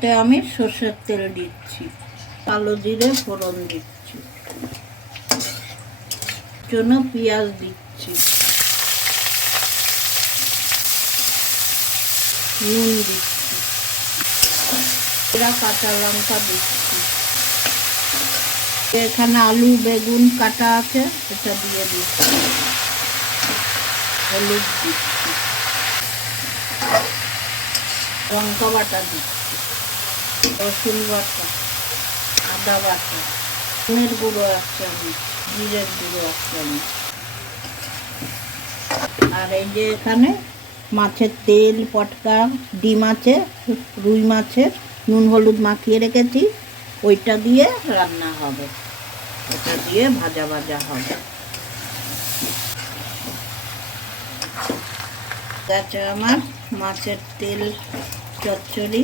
তাতে আমি সর্ষের তেল দিচ্ছি, কালো জিরে ফোড়ন দিচ্ছি, জন্য পেঁয়াজ দিচ্ছি, নুন দিচ্ছি, কাঁচা লঙ্কা দিচ্ছি, এখানে আলু বেগুন কাটা আছে এটা দিয়ে দিচ্ছি, হলুদ দিচ্ছি, লঙ্কা বাটা দিচ্ছি, রসুন বাটা, আদা বাটা, ধনের গুঁড়ো 1 চামচ, জিরের গুঁড়ো 1 চামচ, আর এই যে এখানে মাছের তেল পটকা ডিম আছে, রুই মাছের নুন হলুদ মাখিয়ে রেখেছি, ওইটা দিয়ে রান্না হবে, ওটা দিয়ে ভাজা ভাজা হবে। আমার মাছের তেল চচ্চড়ি।